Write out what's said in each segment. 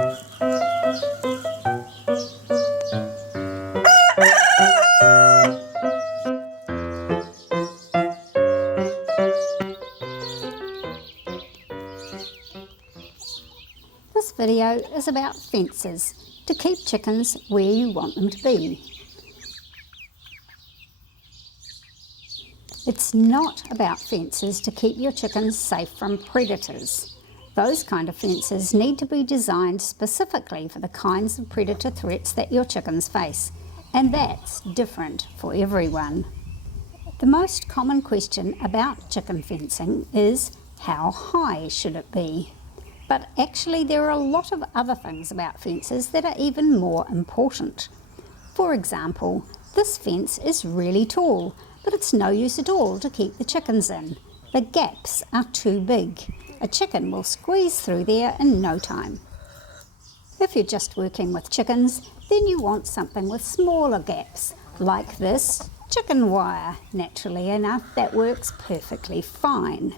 This video is about fences to keep chickens where you want them to be. It's not about fences to keep your chickens safe from predators. Those kind of fences need to be designed specifically for the kinds of predator threats that your chickens face, and that's different for everyone. The most common question about chicken fencing is, how high should it be? But actually there are a lot of other things about fences that are even more important. For example, this fence is really tall, but it's no use at all to keep the chickens in. The gaps are too big. A chicken will squeeze through there in no time. If you're just working with chickens, then you want something with smaller gaps, like this chicken wire. Naturally enough, that works perfectly fine.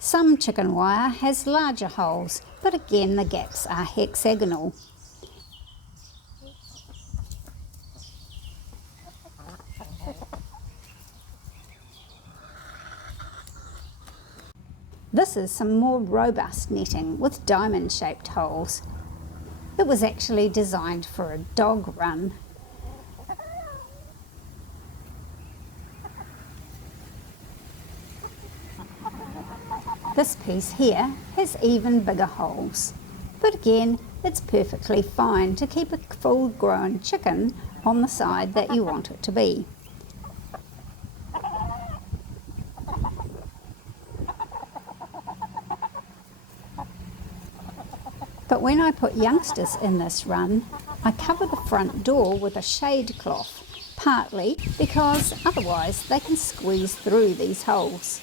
Some chicken wire has larger holes, but again the gaps are hexagonal. This is some more robust netting with diamond-shaped holes. It was actually designed for a dog run. This piece here has even bigger holes, but again it's perfectly fine to keep a full-grown chicken on the side that you want it to be. But when I put youngsters in this run, I cover the front door with a shade cloth, partly because otherwise they can squeeze through these holes.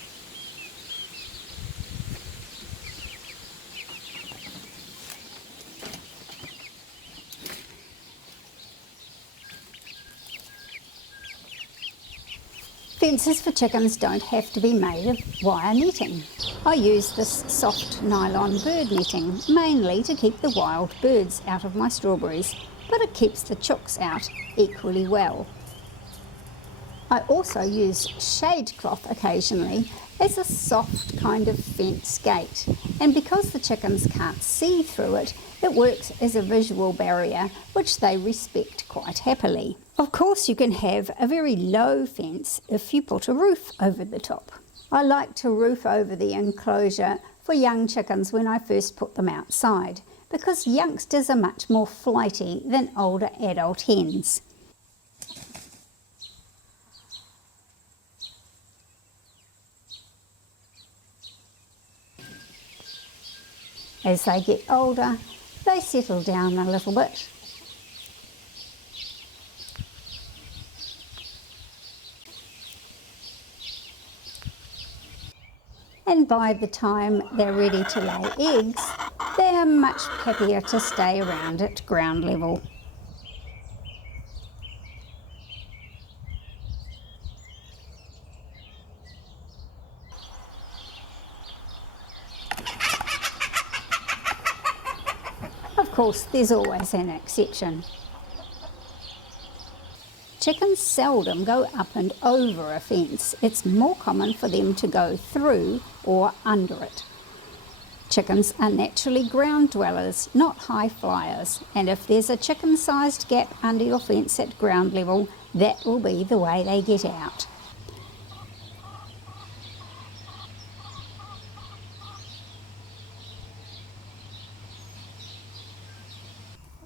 Fences for chickens don't have to be made of wire netting. I use this soft nylon bird netting mainly to keep the wild birds out of my strawberries, but it keeps the chooks out equally well. I also use shade cloth occasionally as a soft kind of fence gate, and because the chickens can't see through it, it works as a visual barrier which they respect quite happily. Of course you can have a very low fence if you put a roof over the top. I like to roof over the enclosure for young chickens when I first put them outside, because youngsters are much more flighty than older adult hens. As they get older, they settle down a little bit. And by the time they're ready to lay eggs, they're much happier to stay around at ground level. Of course, there's always an exception. Chickens seldom go up and over a fence. It's more common for them to go through or under it. Chickens are naturally ground dwellers, not high flyers, and if there's a chicken-sized gap under your fence at ground level, that will be the way they get out.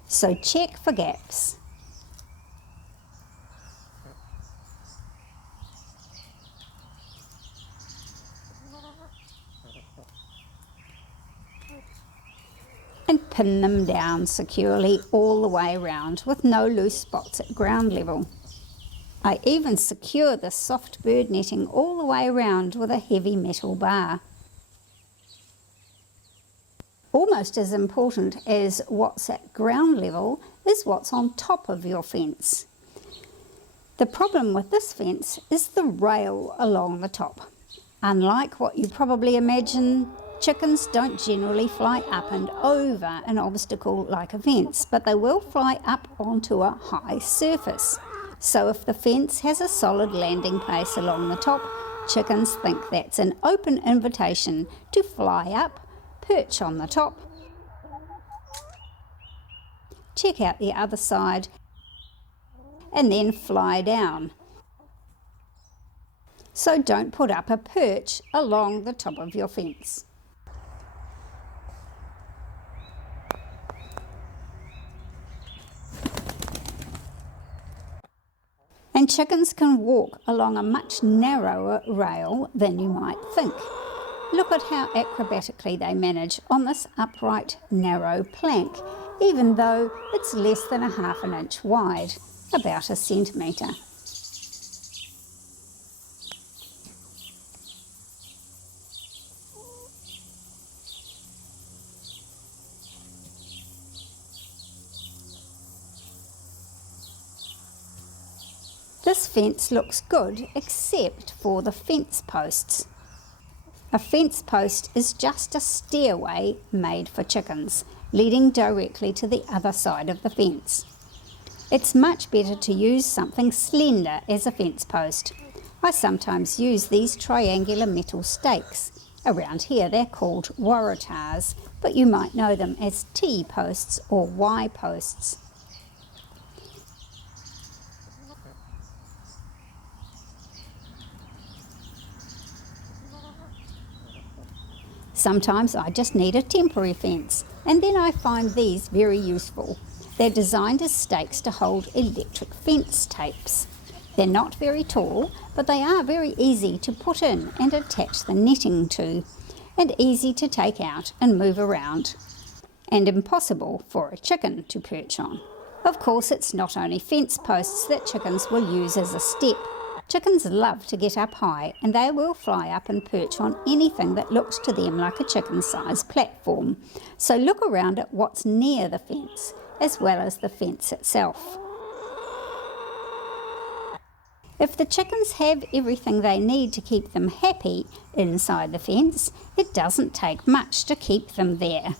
So check for gaps. And pin them down securely all the way around with no loose spots at ground level. I even secure the soft bird netting all the way around with a heavy metal bar. Almost as important as what's at ground level is what's on top of your fence. The problem with this fence is the rail along the top. Unlike what you probably imagine, chickens don't generally fly up and over an obstacle like a fence, but they will fly up onto a high surface. So if the fence has a solid landing place along the top, chickens think that's an open invitation to fly up, perch on the top, check out the other side, and then fly down. So don't put up a perch along the top of your fence. And chickens can walk along a much narrower rail than you might think. Look at how acrobatically they manage on this upright, narrow plank, even though it's less than a half an inch wide, about a centimetre. This fence looks good except for the fence posts. A fence post is just a stairway made for chickens, leading directly to the other side of the fence. It's much better to use something slender as a fence post. I sometimes use these triangular metal stakes. Around here they're called waratahs, but you might know them as T-posts or Y-posts. Sometimes I just need a temporary fence, and then I find these very useful. They're designed as stakes to hold electric fence tapes. They're not very tall, but they are very easy to put in and attach the netting to, and easy to take out and move around, and impossible for a chicken to perch on. Of course, it's not only fence posts that chickens will use as a step. Chickens love to get up high, and they will fly up and perch on anything that looks to them like a chicken-sized platform. So look around at what's near the fence, as well as the fence itself. If the chickens have everything they need to keep them happy inside the fence, it doesn't take much to keep them there.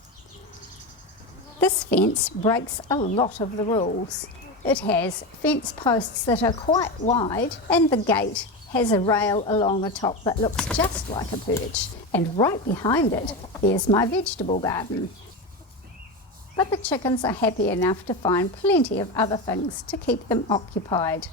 This fence breaks a lot of the rules. It has fence posts that are quite wide, and the gate has a rail along the top that looks just like a perch. And right behind it, there's my vegetable garden. But the chickens are happy enough to find plenty of other things to keep them occupied.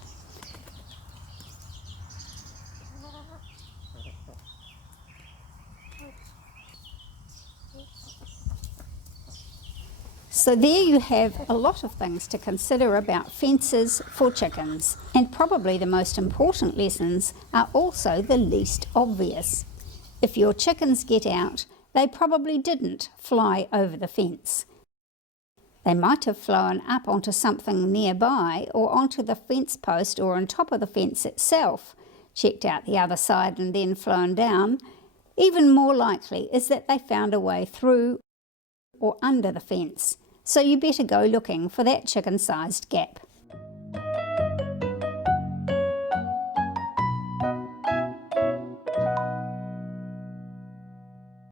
So there you have a lot of things to consider about fences for chickens, and probably the most important lessons are also the least obvious. If your chickens get out, they probably didn't fly over the fence. They might have flown up onto something nearby, or onto the fence post or on top of the fence itself, checked out the other side and then flown down. Even more likely is that they found a way through or under the fence. So you better go looking for that chicken-sized gap.